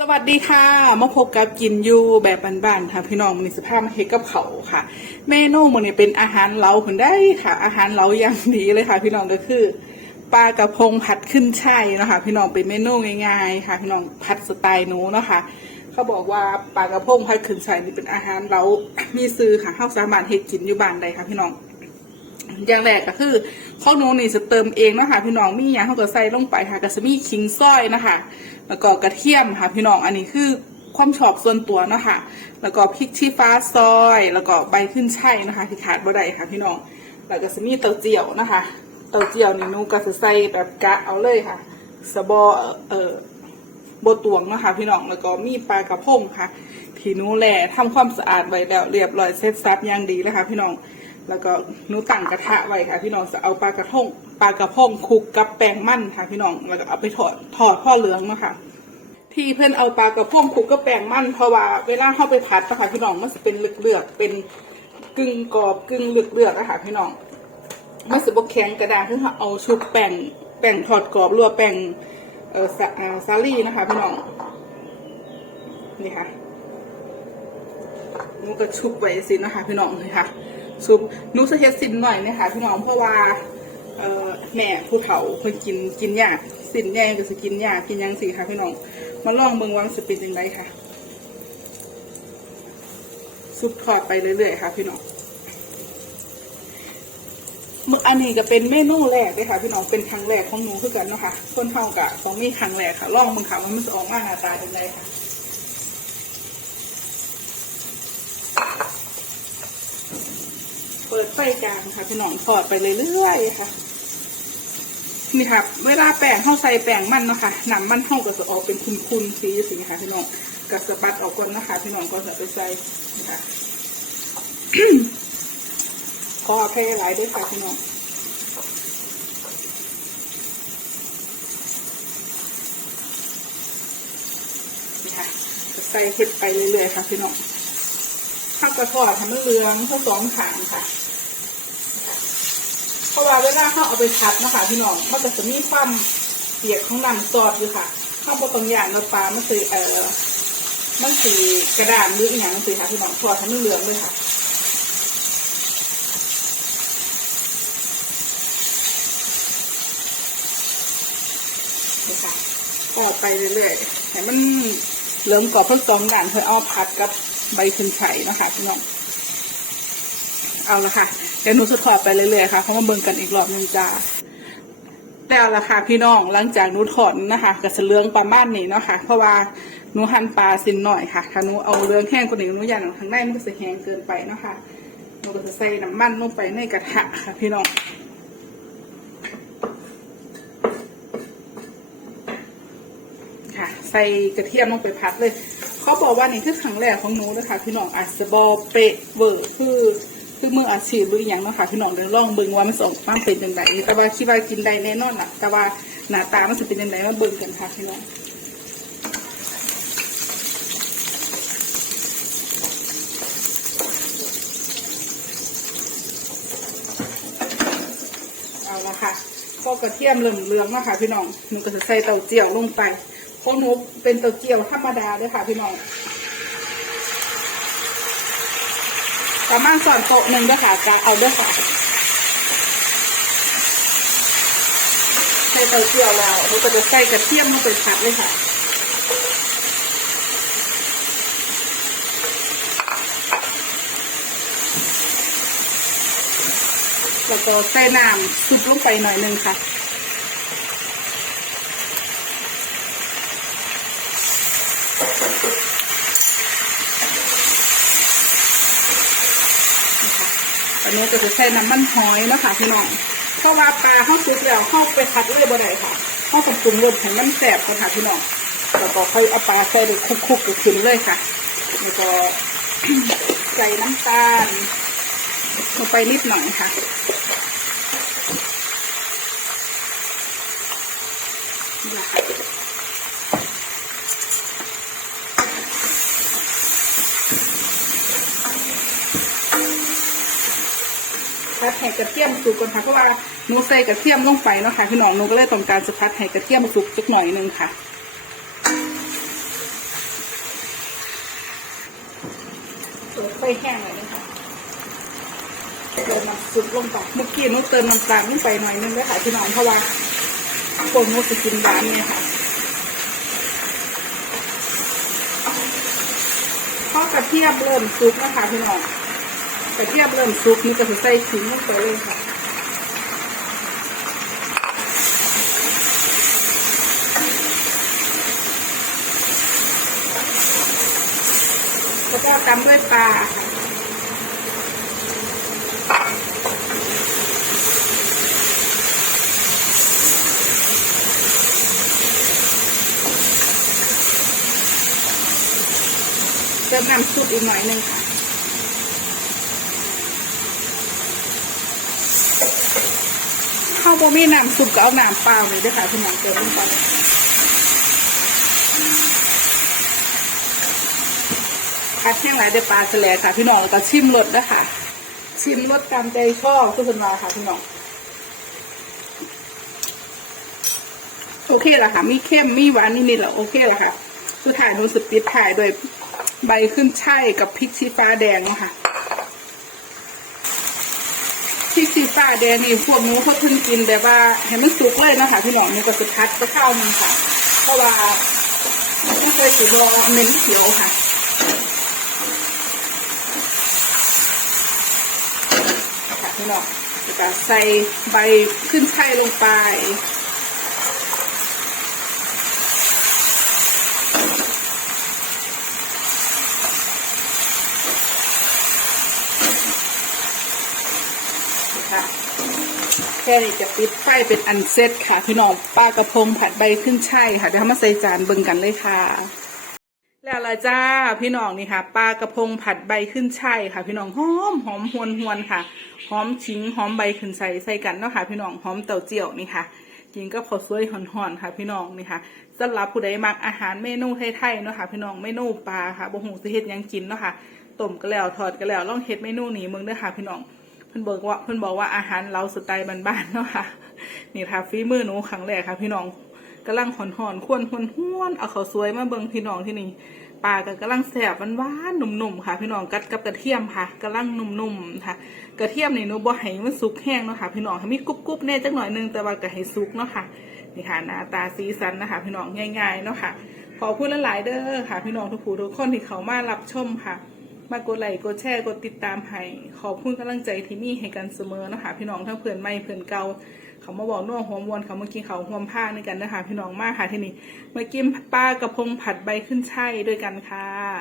สวัสดีค่ะมาพบกับกินยูแบบบ้านๆค่ะพี่น้องมันสภาพมาเฮกับเขาค่ะ เมนูมันนี่เป็นอาหารเล้าผลได้ค่ะ อาหารเล้าอย่างดีเลยค่ะ พี่น้องก็คือปลากระพงผัดขึ้นช่ายนะคะพี่น้องเป็นเมนูง่ายๆค่ะ พี่น้องผัดสไตล์หนูเนาะค่ะเขาบอกว่าปลากระพงผัดขึ้นช่ายนี่เป็นอาหารเล้ามีซื้อค่ะเข้าสามารถเฮกินอยู่บ้านใดค่ะพี่น้องอย่างแรกก็คือข้าวหนูนี่จะเติมเองนะคะพี่น้องมีอย่างเขาก็ใส่ลงไปค่ะก็จะมีขิงซอยนะคะ แล้วก็กระเทียมค่ะพี่น้องอันนี้คือความชอบส่วนตัวเนาะค่ะ แล้วก็พริกชี้ฟ้าซอย แล้วก็ใบขึ้นช่ายนะคะที่ขาดบ่ได้ค่ะพี่น้องแล้วก็จะมีเต้าเจี้ยวนะคะ เต้าเจี้ยวนี่หนูก็จะใส่แบบกะเอาเลยค่ะสะบอเอ่อโบตวงนะคะพี่น้องแล้วก็มีปลากระพงค่ะ ที่นูแล่ทำความสะอาดไว้แล้วเรียบร้อยเสร็จสับอย่างดีเลยค่ะพี่น้อง แล้วก็หนูตั้งกระทะไว้ค่ะ พี่น้องจะเอาปลากระทงปลากระพงคลุกกับแป้งมันค่ะ พี่น้องแล้วก็เอาไปทอดทอดพ่อเหลืองเนาค่ะ ที่เพื่อนเอาปลากระพงคลุกกับแป้งมันเพราะว่าเวลาเข้าไปผัดนะคะพี่น้องมันจะเป็นเลือกๆเป็นกึ่งกรอบกึ่งเลือกๆนะคะพี่น้องมันสิบแข็งกระดาษคือเขาเอาชุบแป้งแป้งทอดกรอบรือว่าแป้งเออสาซาลี่นะคะพี่น้องนี่ค่ะหนูก็ชุบไว้สินะคะพี่น้องเลยค่ะ ชุบหนูจะเฮ็ดสินหน่อยนี่ยค่ะพี่น้องเพราะว่าเอ่อแม่ผู้เฒ่าเพิ่นกินกินยากสินแย่ก็สิกินยากกินยังสิค่ะพี่น้องมาลองเบิ่งว่ามันสิเป็นยังไงค่ะซุปทอดไปเรื่อยๆค่ะ พี่น้องมึกอันนี้ก็เป็นเมนูแรกเลยค่ะ พี่น้องเป็นครั้งแรกของหนูคือกันเนาะค่ะคนเท่ากับของนี่ครั้งแรกค่ะลองมึงค่ะว่ามันจะออกมาหน้าตาเป็นไงค่ะ เปิด ไฟกลางค่ะพี่น้องทอดไปเรื่อยๆค่ะ นี่ค่ะ เวลาแป้งเข้าใส่แป้งมันเนาะค่ะหนังมันเข้าก็จะออกเป็นคุนๆสีสีค่ะพี่น้องกับสะบัดออกก่อนนะคะพี่น้องก็จะไปใส่นะคะขออภัยหลายด้วยค่ะพี่น้องนี่ค่ะใส่เห็ดไปเรื่อยๆค่ะพี่น้องข้าวกระทอดทำเหลืองทั้งสองขางค่ะ เพราะว่าเวลาเขาเอาไปพัดนะคะพี่น้องเขาจะมีความเปียกของน้ำซอสอยู่ค่ะข้าวบะตองอย่างเนื้อปลามันคือเอ่อมันคือกระดานหรืออีกอย่างสิค่ะพี่น้องทอดทำให้เหลืองเลยค่ะนี่ค่ะทอดไปเรื่อยๆให้มันเหลืองกรอบทั้งสองด่านเพื่อเอาผัดกับใบขึ้นไข่นะคะพี่น้อง เอาละค่ะเดี๋ยวหนูจะทอดไปเรื่อยๆค่ะเพราะมาเบิ่งกันอีกรอบนึงจ้าแต่เอาละค่ะพี่น้องหลังจากหนูถอนนะคะก็จะเหลืองประมาณนี้เนาะค่ะ เพราะว่าหนูหั่นปลาสินหน่อยค่ะ ถ้าหนูเอาเหลืองแห้งกว่านี้หนูอย่างทางในมันก็จะแห้งเกินไปเนาะค่ะหนูก็จะใส่น้ำมันลงไปในกระทะค่ะ พี่น้องค่ะ ใส่กระเทียมลงไปพัดเลย เขาบอกว่านี่คือครั้งแรกของหนูนะคะพี่น้องอาจจะบอเปะเวอร์คือ คือมืออาชีพหรืออย่างเนาะค่ะพี่น้องเดี๋ยวลองเบิ่งว่ามันสองมันเป็นยังไงแต่ว่าคิดว่ากินได้แน่นอนอะ แต่ว่าหน้าตามันจะเป็นยังไงมาเบิ่งกันค่ะพี่น้องเอาละค่ะพอกระเทียมเหลืองแล้วค่ะพี่น้องหนูก็จะใส่เต้าเจียวลงไปเพราะหนูเป็นเต้าเจียวธรรมดาเลยค่ะพี่น้อง ประมาณสอนโต๊ะหนึ่งด้วยค่ะจะเอาด้วยค่ะใส่เตาเจียวแล้วเราก็จะใส่กระเทียมลงไปผัดเลยค่ะแล้วก็ใส่น้ำซุปลงไปหน่อยนึงค่ะ นนี้ก็จะใส่น้ำมันหอยนะคะพี่น้องเพราะว่าปลาเขาสุกแล้วเขาไปผัดเลยบ่ได้ค่ะเขาต้องปรุงรสให้มันแซ่บก่อนค่ะพี่น้องแล้วก็ค่อยเอาปลาใส่ไปคลุกๆกับขึ้นเลยค่ะแล้วก็ใส่น้ำตาลลงไปนิดหน่อยค่ะนี่ค่ะ ผัดไห่กระเทียมสุกก่อนค่ะเพราะว่าหนูใส่กระเทียมลงไปเนาะค่ะพี่น้องหนูก็เลยต้องการจะผัดไห่กระเทียมสุกสักหน่อยนึงค่ะเปิแห้งหน่อยนะคะเติมน้ำซุปลงไปเมื่อกี้หนูเติมน้ำตาลลงไปหน่อยนึงเลยค่ะพี่น้องเพราะว่าคนหนูจะกินหวานเนี่ยค่ะพอกระเทียมเริ่มซุปนะคะพี่น้อง กระเทียมเริ่มซุกนี่ก็จะใส่ขิงลงไปเลยค่ะแล้วก็ตำด้วยปลาค่ะเติมน้ำซุปอีกหน่อยหนึ่งค่ะ ข้าวบะหมี่น้ำซุปก็เอาน้ำเปล่าเลยด้วยค่ะพี่น้องเติมลงไปคัดแห้งหลายเดยวปลาแสลค่ะ พี่น้องแล้วก็ชิมรสนะคะชิมรสตามใจชอบทุกคนมาค่ะพี่น้องโอเคละค่ะ มีเข้มมีหวานนิดๆแล้วโอเคละค่ะสุดท้ายหนูสปิดถ่ายโดวยใบขึ้นช่ายกับพริกชี้ฟ้าแดงนะค่ะ พริกชี้ฟ้าแดงนี่พวกหนูเขาเพิ่งกินแบบว่าให้มันสุกเลยนะคะพี่น้องนี่ก็สุดทัดก็เข้าวมันค่ะ เพราะว่าไม่เคยสูตรอเน้นเขียวค่ะค่ะพี่น้องจะใส่ใบขึ้นช่ายลงไป ค่ะ แค่นี้จะปิดไฟเป็นอันเซตค่ะพี่น้องปลากระพงผัดใบขึ้นช่ายค่ะเดี๋ยวมาใส่จานเบิ่งกันเลยค่ะ แล้วละจ้าพี่น้องนี่ค่ะปลากระพงผัดใบขึ้นช่ายค่ะ พี่น้องหอมหอมหวนหวนค่ะหอมชิงหอมใบขึ้นใส่ใส่กันเนาะค่ะ พี่น้องหอมเต้าเจี้ยวนี่ค่ะกินก็ข้าวสวยห่อนๆค่ะ พี่น้องนี่ค่ะสำหรับผู้ใดมักอาหารเมนูไทยๆเนาะค่ะพี่น้องเมนูปลาค่ะบ่หูสิเฮ็ดยังกินเนาะค่ะต้มก็แล้วทอดก็แล้วลองเฮ็ดเมนูนี้มึงเด้อค่ะพี่น้อง พิ่นบอกว่าเพิ่นบอกว่าอาหารเราสไตล์บ้านๆเนาะค่ะนี่ค่ะฝีมือหนูครั้งแรกค่ะพี่น้องกำลังหอนหอนควนหวนหวนเอาข้าสวยมาเบิ่งพี่น้องที่นี่ปลาก็กำลังแสบหวานๆหนุ่มๆค่ะ พี่น้องกัดกับกระเทียมค่ะกำลังหนุ่มๆค่ะ กระเทียมนี่หนูบ่ให้มันสุกแห้งเนาะค่ะ พี่น้องให้มีกรุบๆแน่จักหน่อยนึงแต่ว่าก็ให้สุกเนาะค่ะนี่ค่ะหน้าตาสีสันนะคะ พี่น้องง่ายๆเนาะค่ะขอพูดหลายๆเด้อค่ะ พี่น้องทุกผู้ทุกคนที่เขามารับชมค่ะ มากดไลค์กดแชร์กดติดตามให้ขอบคุณกำลังใจที่มีให้กันเสมอนะคะพี่น้องทั้งเพื่อนใหม่เพื่อนเก่าเขามาบอกน่วงหัวมวนเขาเมื่อกี้เขาหัวมผ้าในกันนะคะพี่น้องมากค่ะที่นี่มากินปลากระพงผัดใบขึ้นช่ายด้วยกันค่ะ